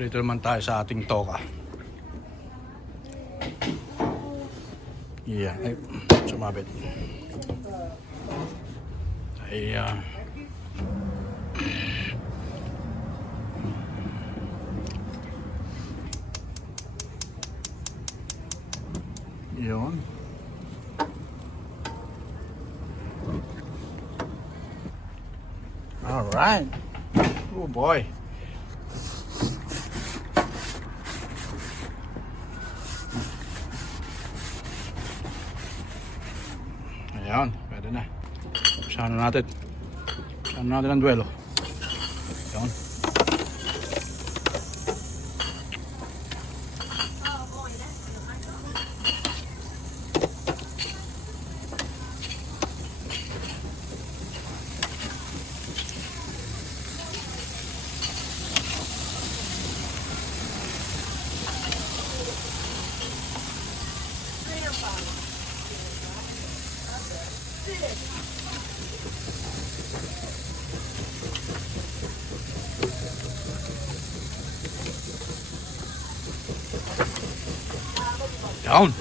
Dito naman tayo sa ating toka. Yeah, ay, sumabit. Ay, yun. All right. Oh boy. Ayan, pwede na. Usahan natin. Usahan natin ang duelo. Ayan. Down.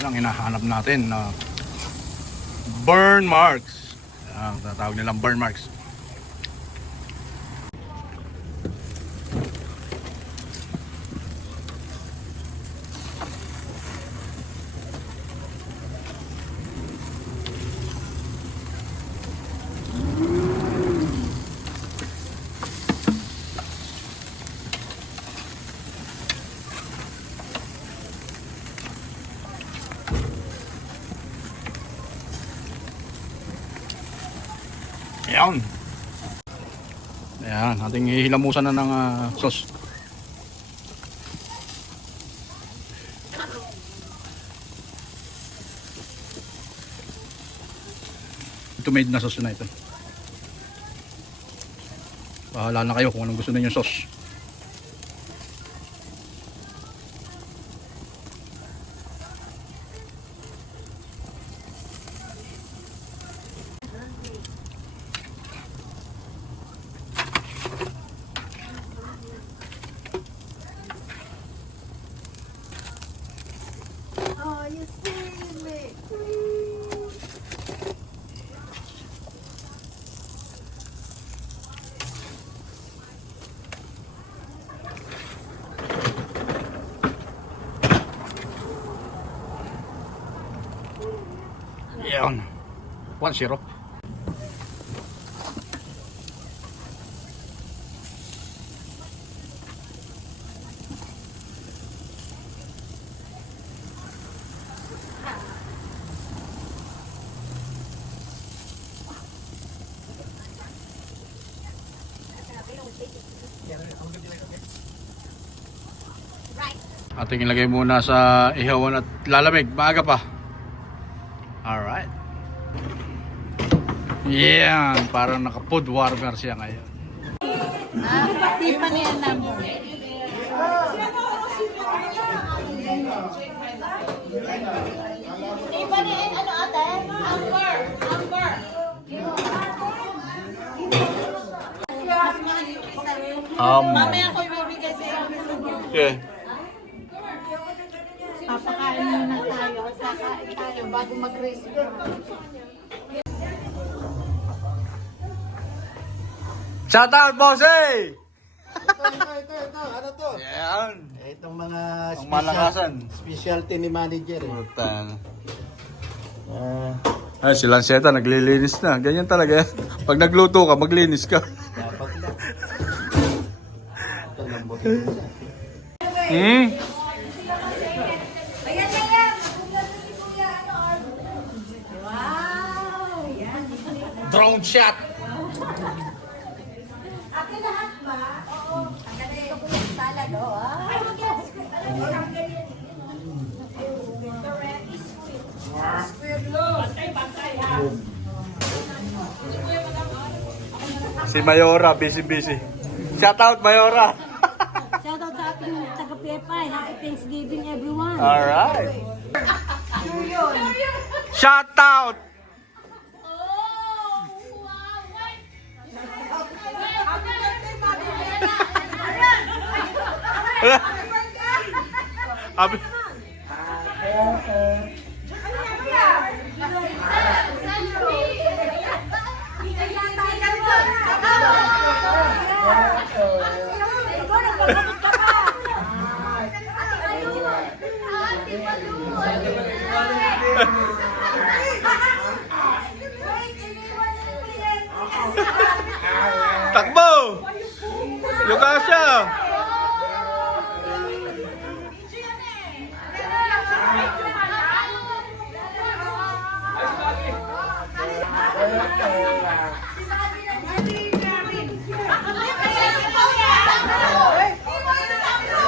Yan ang hinahanap natin na burn marks. Yan, tatawag nilang burn marks. Ayan. Ayan, ating hihilamusan na ng sauce. Ito made na sauce na ito. Bahala na kayo kung anong gusto niyo sauce. Oh, you see me. Ayan. 1-0. Ating ilagay muna sa ihawan at lalamig. Maaga pa. Alright. Yeah, parang naka-food warmer siya ngayon. Di pa niya number. Di pa niya ano ate? Amber. Amber. Mamaya ko ibibigay sa iyo. Okay. Papakain muna tayo at kakain tayo bago mag-recipe. Shout out, bossy! Ito. Ano to? Yan. Itong mga Ang malakasan. specialty ni manager. Putan. Ah, Ay, si Lanceta naglilinis na. Ganyan talaga. Pag nagluto ka, maglinis ka. dapat lang. Ito lang buti. Hmm? Drone shot. Ate lahat ba? Oo. Ang ganda ko yan. Si Mayora, busy. Shout out, Mayora. Shoutout sa ating taga-Pepay. Happy Thanksgiving, everyone. Alright. Shout out. Happy Takbo! Lukasya!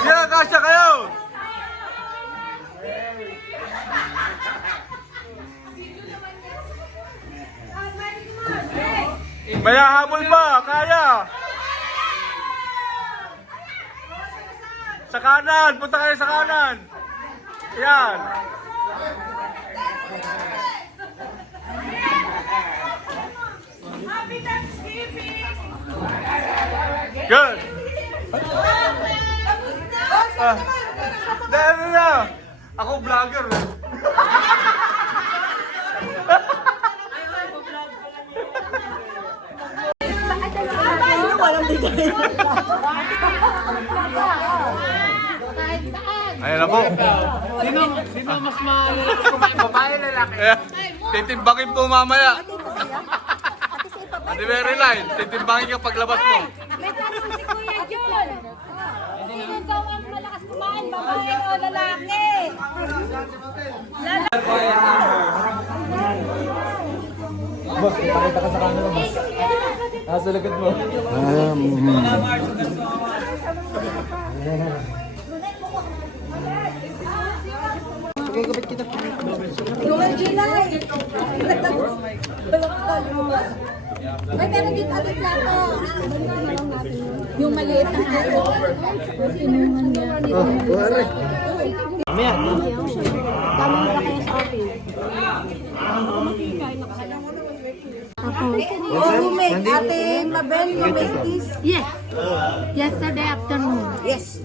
Yeah, kasya kayo! May hahabol ba? Kaya! Sa kanan! Punta kayo sa kanan! Yan! Good! Na! Ako vlogger eh. Ayan na po. Sino mas malalaki kumain? Babae, lalaki? Ayan. Titimbangin po mamaya. Ate Maryline, titimbangin ka paglabas mo. May tanong si Kuya John. Sino daw ang malakas kumain, babae o lalaki? Boss, ipakita ka sa camera, boss. Nasa likod mo. Yung Gilay. May meron din ating plato. Yung maliit na aso. Tinungan niya. Tama ba kayo sa atin? Roommate, Ate Mabel, yung besties. Yes. Yesterday afternoon. Yes.